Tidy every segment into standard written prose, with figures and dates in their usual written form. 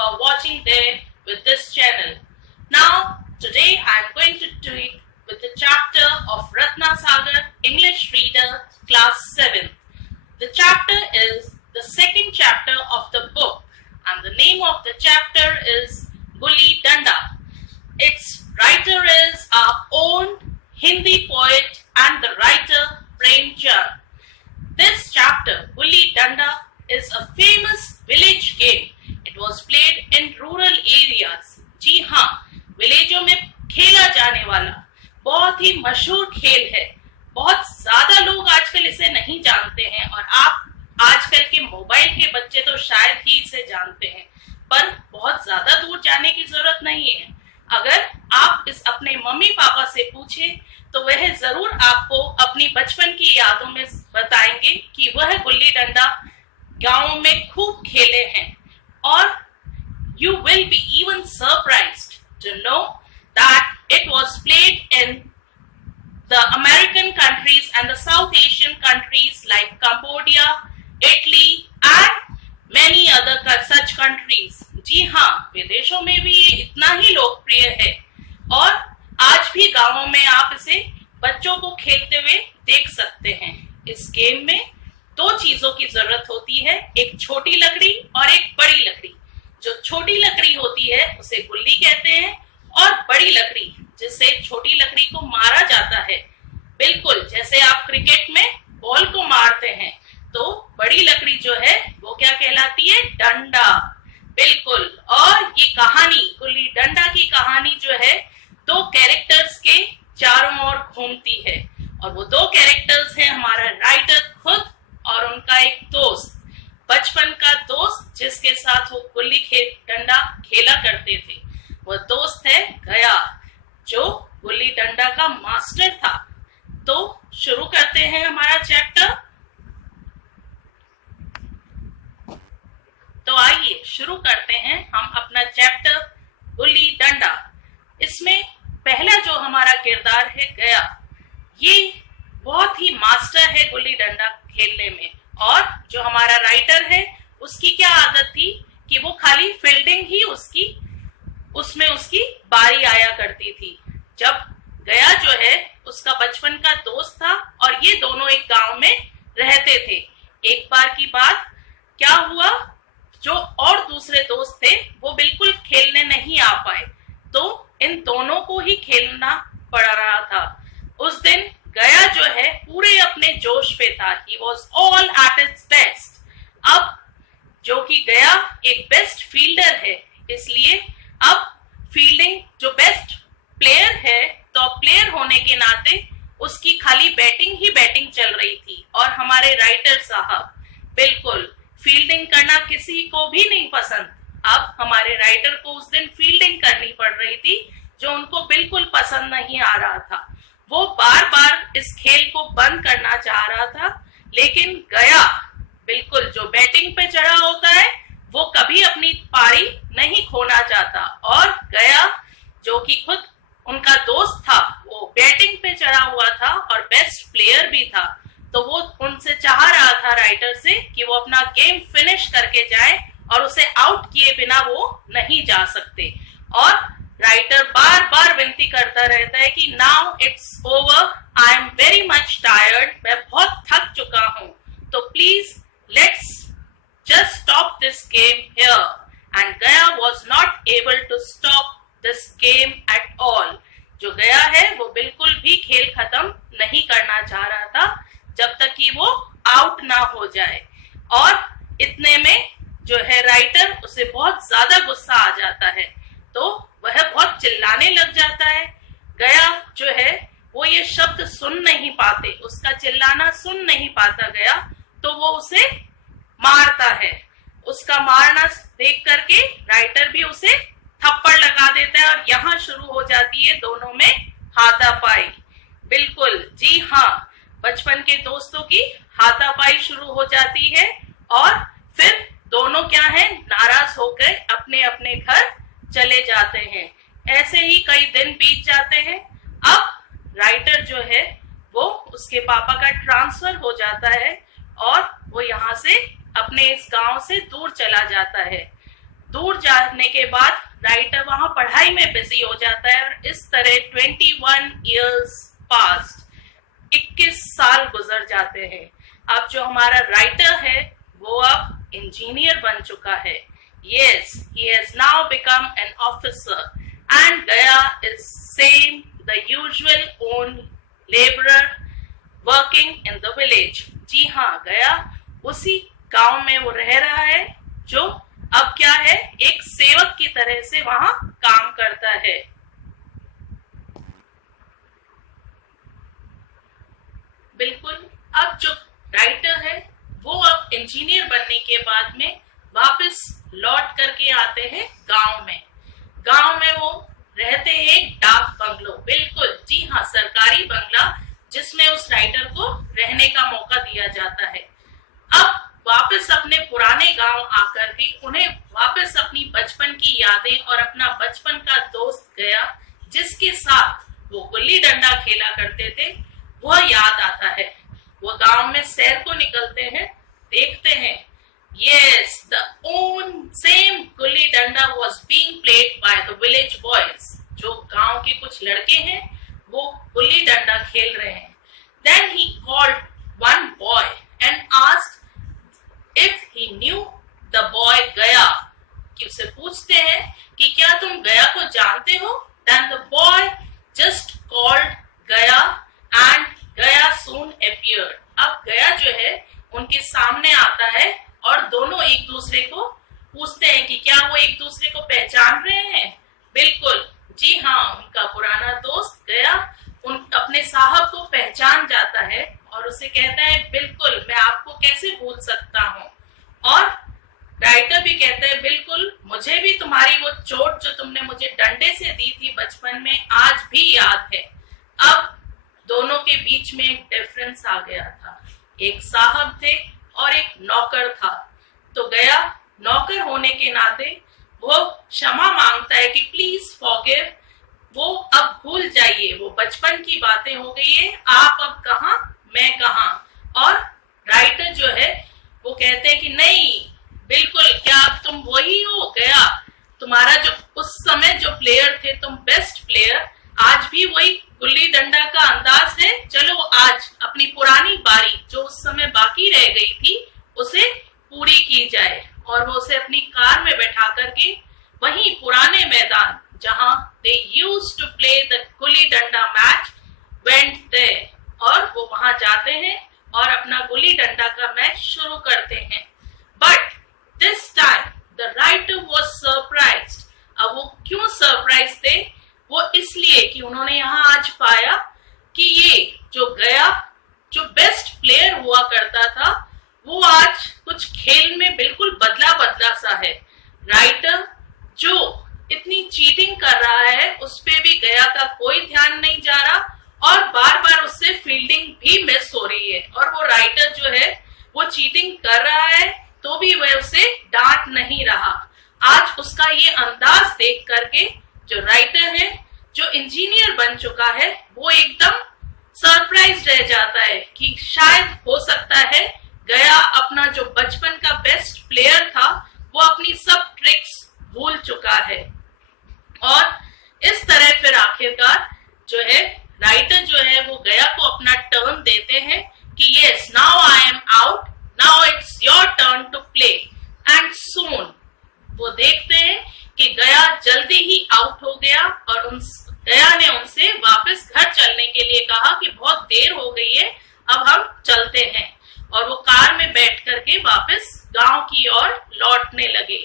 are watching there with this channel. Now, today I am going to do it with the chapter of Ratna Sagar English Reader Class 7. The chapter is the second chapter of the book and the name of the chapter is Gulli Danda. Its writer is our own Hindi poet and the writer Prem Chand. This chapter, Gulli Danda, is a famous village game. It was played in rural areas. जी हाँ, विलेजों में खेला जाने वाला बहुत ही मशहूर खेल है. बहुत ज्यादा लोग आजकल इसे नहीं जानते हैं और आप आजकल के मोबाइल के बच्चे तो शायद ही इसे जानते हैं, पर बहुत ज्यादा दूर जाने की जरूरत नहीं है. अगर आप इस अपने मम्मी पापा से पूछें तो वह जरूर आपको अपनी बचपन की यादों में बताएंगे कि वह गुल्ली डंडा गांव में खूब खेले हैं. और you will be even surprised to know that it was played in the American countries and the South Asian countries like Cambodia, Italy and many other such countries. जी हाँ, विदेशों में भी ये इतना ही लोकप्रिय है और आज भी गांवों में आप इसे बच्चों को खेलते हुए देख सकते हैं. इस गेम में दो चीजों की जरूरत होती है, एक छोटी लकड़ी और एक बड़ी लकड़ी. जो छोटी लकड़ी होती है उसे गुल्ली कहते हैं और बड़ी लकड़ी जिससे छोटी लकड़ी को मारा जाता है, बिल्कुल जैसे आप क्रिकेट में बॉल को मारते हैं, तो बड़ी लकड़ी जो है वो क्या कहलाती है? डंडा. बिल्कुल. और ये कहानी, गुल्ली डंडा की कहानी जो है दो कैरेक्टर्स के चारों ओर घूमती है और वो दो कैरेक्टर्स हैं हमारा राइटर खुद और उनका एक दोस्त, बचपन का दोस्त जिसके साथ वो गुल्ली डंडा खेला करते थे. वो दोस्त है गया जो गुल्ली डंडा का मास्टर था. तो शुरू करते हैं हमारा चैप्टर. तो आइए शुरू करते हैं हम अपना चैप्टर गुल्ली डंडा. इसमें पहला जो हमारा किरदार है गया, ये बहुत ही मास्टर है गुल्ली डंडा खेलने में. और जो हमारा राइटर है उसकी क्या आदत थी कि वो खाली फील्डिंग ही उसमें उसकी बारी आया करती थी. जब गया जो है उसका बचपन का दोस्त था और ये दोनों एक गांव में रहते थे. एक बार की बात क्या हुआ, जो और दूसरे दोस्त थे वो बिल्कुल खेलने नहीं आ पाए, तो इन दोनों को ही खेलना पड़ रहा था. उस दिन गया जो है पूरे अपने जोश पे था. He was all at its best. अब जो कि गया एक बेस्ट फील्डर है, इसलिए अब फील्डिंग जो बेस्ट प्लेयर है, तो प्लेयर होने के नाते उसकी खाली बैटिंग ही बैटिंग चल रही थी. और हमारे राइटर साहब, बिल्कुल फील्डिंग करना किसी को भी नहीं पसंद. अब हमारे राइटर को उस दिन फील्डिंग करनी पड़ रही थी जो उनको बिल्कुल पसंद नहीं आ रहा था. वो बार बार इस खेल को बंद करना चाह रहा था, लेकिन गया बिल्कुल जो बैटिंग पे चढ़ा होता है वो कभी अपनी पारी नहीं खोना चाहता. और गया जो कि खुद उनका दोस्त था वो बैटिंग पे चढ़ा हुआ था और बेस्ट प्लेयर भी था, तो वो उनसे चाह रहा था राइटर से कि वो अपना गेम फिनिश करके जाए और उसे आउट किए बिना वो नहीं जा सकते. और राइटर बार बार विनती करता रहता है कि now it's over, I am very much tired, मैं बहुत थक चुका हूं, तो please let's just stop this game here. And गया was not able to stop this game at all. जो गया है वो बिल्कुल भी खेल खत्म नहीं करना चाह रहा था जब तक कि वो आउट ना हो जाए. और इतने में जो है राइटर उसे बहुत ज्यादा गुस्सा आ जाता है, तो वह बहुत चिल्लाने लग जाता है. गया जो है वो ये शब्द सुन नहीं पाते, उसका चिल्लाना सुन नहीं पाता गया, तो वो उसे मारता है. उसका मारना देख करके राइटर भी उसे थप्पड़ लगा देता है और यहाँ शुरू हो जाती है दोनों में हाथापाई. बिल्कुल जी हाँ, बचपन के दोस्तों की हाथापाई शुरू हो जाती है और फिर दोनों क्या है, नाराज होकर अपने अपने घर चले जाते हैं. ऐसे ही कई दिन बीत जाते हैं. अब राइटर जो है वो उसके पापा का ट्रांसफर हो जाता है और वो यहाँ से अपने इस गांव से दूर चला जाता है. दूर जाने के बाद राइटर वहां पढ़ाई में बिजी हो जाता है और इस तरह 21 years पास्ट, 21 साल गुजर जाते हैं। अब जो हमारा राइटर है वो अब इंजीनियर बन चुका है। Yes, he has now become an officer and Gaya is same the usual own laborer working in the village। जी हाँ, गया उसी गांव में वो रह रहा है जो अब क्या है, एक सेवक की तरह से वहां काम करता है। बिल्कुल, अब जो राइटर है वो अब इंजीनियर बनने के बाद में वापस लौट करके आते हैं गांव में। गांव में वो रहते हैं एक डाक बंगलो, बिल्कुल जी हाँ, सरकारी बंगला जिसमें उस राइटर को रहने का मौका दिया जाता है। अब वापस अपने पुराने गांव आकर के उन्हें वापस अपनी बचपन की यादें और अपना बचपन का दोस्त गया जिसके साथ वो गुल्ली डंडा खेला करते थे वह याद आता है। वो गांव में सैर को निकलते हैं, देखते हैं yes the own same gulli danda was being played by the village boys। जो गांव के कुछ लड़के हैं वो गुल्ली डंडा खेल रहे हैं। then he called one boy and asked if he knew the boy गया, कि उसे पूछते हैं कि क्या तुम गया को जानते हो। then the boy just called गया and गया soon appeared। अब गया जो है उनके सामने आता है और दोनों एक दूसरे को पूछते हैं कि क्या वो एक दूसरे को पहचान रहे हैं। बिल्कुल जी हाँ, उनका पुराना दोस्त गया उन अपने साहब को पहचान जाता है और उसे कहता है बिल्कुल मैं आपको कैसे भूल सकता हूँ। और राइटर भी कहता है बिल्कुल मुझे भी तुम्हारी वो चोट जो तुमने मुझे डंडे से दी थी बचपन में आज भी याद है। अब दोनों के बीच में एक डिफरेंस आ गया था, एक साहब थे और एक नौकर था। तो गया नौकर होने के नाते वो क्षमा मांगता है कि प्लीज फॉरगिव, वो अब भूल जाइए, वो बचपन की बातें हो गई है, आप अब कहाँ मैं कहाँ। और राइटर जो है वो कहते हैं कि नहीं बिल्कुल, क्या अब तुम वही हो गया, तुम्हारा जो उस समय जो प्लेयर थे तुम बेस्ट प्लेयर, आज भी वही गुल्ली डंडा का अंदाज है। चलो आज अपनी पुरानी बारी जो उस समय बाकी रह गई थी उसे पूरी की जाए। और वो उसे अपनी कार में बैठा करके वही पुराने मैदान जहां they used to play the gulli danda match went there, और वो वहां जाते हैं और अपना गुल्ली डंडा का मैच शुरू करते हैं। But this time the writer was surprised. अब वो क्यों सरप्राइज थे, वो इसलिए कि उन्होंने यहाँ आज पाया कि ये जो गया जो बेस्ट प्लेयर हुआ करता था वो आज कुछ खेल में बिल्कुल बदला बदला सा है। राइटर जो इतनी चीटिंग कर रहा है उस पे भी गया का कोई ध्यान नहीं जा रहा और बार बार उससे फील्डिंग भी मिस हो रही है। और वो राइटर जो है वो चीटिंग कर रहा है तो भी वह उसे डांट नहीं रहा। आज उसका ये अंदाज देख करके जो राइटर है जो इंजीनियर बन चुका है वो एकदम सरप्राइज रह जाता है कि शायद हो सकता है गया अपना जो बचपन का बेस्ट प्लेयर था वो अपनी सब ट्रिक्स भूल चुका है। और इस तरह फिर आखिरकार जो है राइटर जो है वो गया को अपना टर्न देते हैं कि yes now I am out, now it's your turn to play and soon. वो देखते हैं कि गया जल्दी ही आउट हो गया और गया ने उनसे वापस घर चलने के लिए कहा कि बहुत देर हो गई है, अब हम चलते हैं। और वो कार में बैठ करके वापस गांव की ओर लौटने लगे।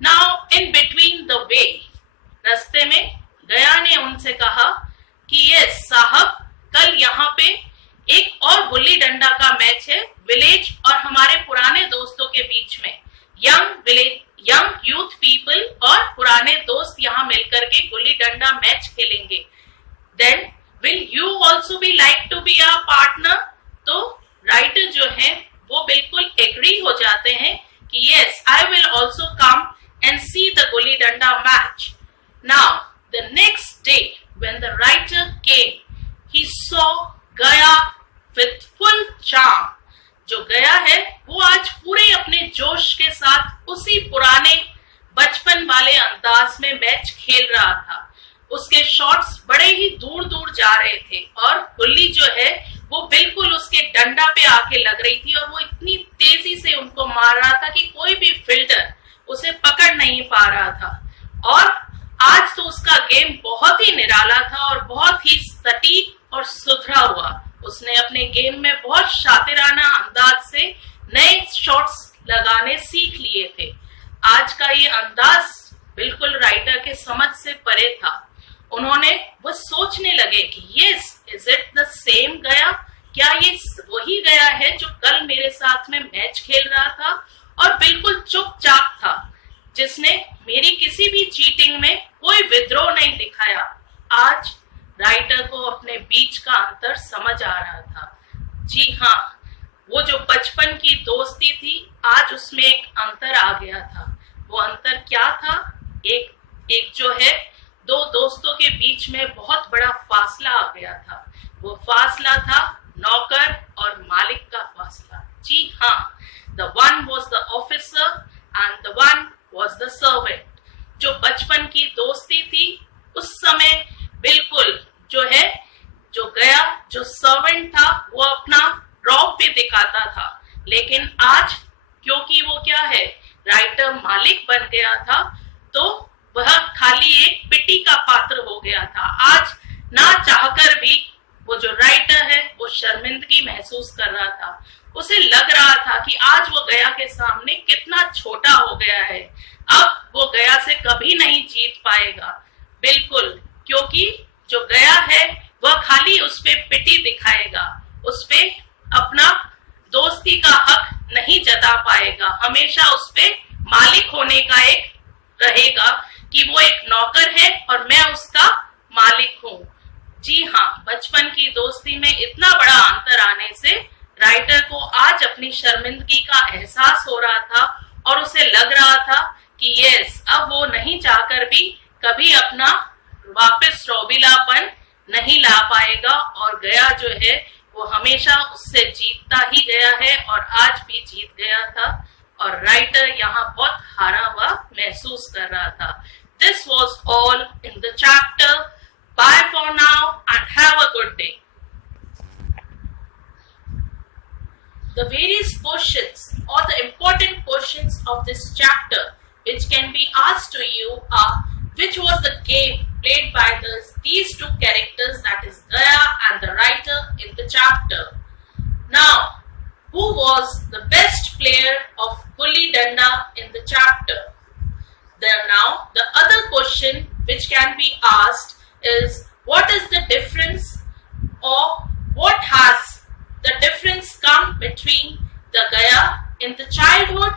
Now in between the way, रास्ते में गया ने उनसे कहा कि यस साहब, कल यहाँ पे एक और गुल्ली डंडा का मैच है विलेज और हमारे पुराने दोस्तों के बीच में। यंग यूथ पीपल और पुराने दोस्त यहाँ मिलकर के गुल्ली डंडा मैच खेलेंगे। Then will you also be like to be our partner. तो राइटर जो है वो बिल्कुल एग्री हो जाते हैं कि yes I will also come and see the gulli danda match. Now the next day when the writer came he saw गया विथ फुल चार्म। जो गया है वो आज पूरे अपने जोश के साथ उसी पुराने बचपन वाले अंदाज में मैच खेल रहा था। उसके शॉट्स बड़े ही दूर दूर जा रहे थे और गुल्ली जो है वो बिल्कुल उसके डंडा पे आके लग रही थी और वो इतनी तेजी से उनको मार रहा था कि कोई भी फील्डर उसे पकड़ नहीं पा रहा था। और आज तो उसका गेम बहुत ही निराला था और बहुत ही सटीक और सुधरा हुआ। उसने अपने गेम में बहुत शातिराना अंदाज से नए शॉट्स लगाने सीख लिए थे। आज का ये अंदाज बिल्कुल राइटर के समझ से परे था। उन्होंने वो सोचने लगे कि yes, is it the same गया? क्या ये वही गया है जो कल मेरे साथ में मैच खेल रहा था और बिल्कुल चुपचाप था, जिसने मेरी किसी भी चीटिंग में कोई विद्रोह नहीं दिखाया? आज राइटर को अपने बीच का अंतर समझ आ रहा था। जी हाँ, वो जो बचपन की दोस्ती थी, आज उसमें एक अंतर आ गया था। वो अंतर क्या था? एक जो है, दो दोस्तों के बीच में बहुत बड़ा फासला आ गया था। वो फासला था नौकर और मालिक का फासला। जी हाँ, the one was the officer and the one was the servant. जो बचपन की दोस्ती थी, उस समय बिल्कुल जो है, जो गया, जो सर्वेंट था, वो अपना रौब भी दिखाता था। लेकिन आज क्योंकि वो क्या है, राइटर मालिक बन गया था, तो वह खाली एक पिटी का पात्र हो गया था। आज ना चाहकर भी वो जो राइटर है वो शर्मिंदगी महसूस कर रहा था। उसे लग रहा था कि आज वो गया के सामने कितना छोटा हो गया है। अब वो गया से कभी नहीं जीत पाएगा, बिल्कुल, क्योंकि जो गया है वह खाली उस पे पिटी दिखाएगा, उस पे अपना दोस्ती का हक नहीं जता पाएगा। हमेशा उस पे मालिक होने का एक रहेगा कि वो एक नौकर है और मैं उसका मालिक हूँ। जी हाँ, बचपन की दोस्ती में इतना बड़ा अंतर आने से राइटर को आज अपनी शर्मिंदगी का एहसास हो रहा था और उसे लग रहा था कि यस, अब वो नहीं चाहकर भी कभी अपना वापस रौबीलापन नहीं ला पाएगा और गया जो है वो हमेशा उससे जीतता ही गया है और आज भी जीत गया था और राइटर यहाँ बहुत हारा हुआ महसूस कर रहा था। This was all in the chapter. Bye for now and have a good day. The various questions or the important questions of this chapter which can be asked to you are: which was the game played by these two characters, that is Gaya and the writer in the chapter? Now, who was the best player of Gulli Danda in the chapter? Now, the other question which can be asked is: what is the difference, or what has the difference come between the Gaya in the childhood